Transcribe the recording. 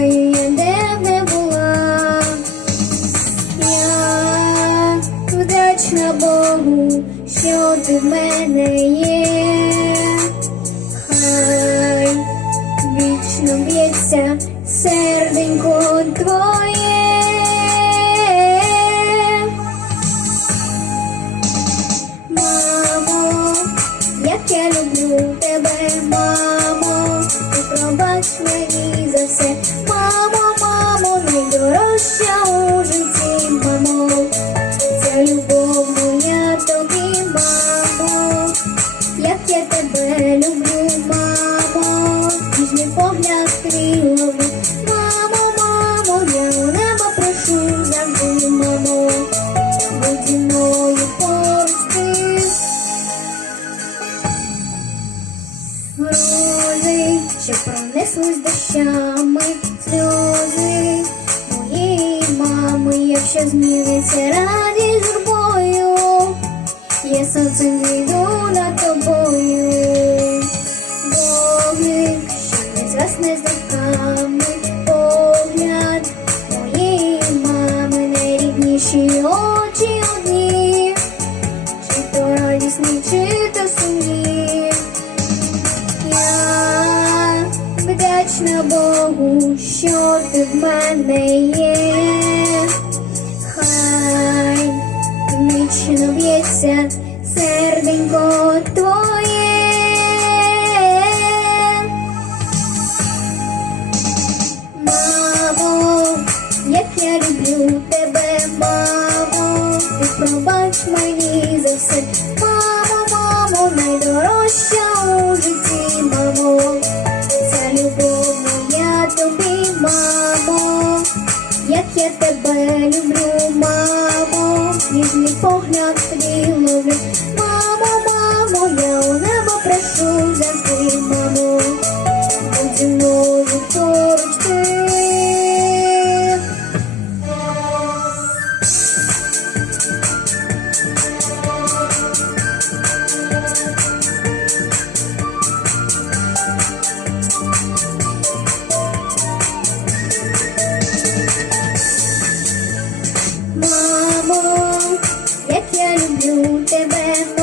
Я, де не була. Я вдячна Богу, що ти в мене є. Хай вічно б'ється серденько твоє. Як я люблю тебе, мамо, пробач мені за все, пронеслись дощами, сльози моєї мами, якщо зміниться радість журбою, я сонцем війду над тобою, вогник, що не згасне з роками, вдячна Богу, що ти в мене є. Хай вічно б'ється серденько твоє. Як я люблю тебе, мамо, ти пробач мені за все, Siete bel brumamo, mi Remember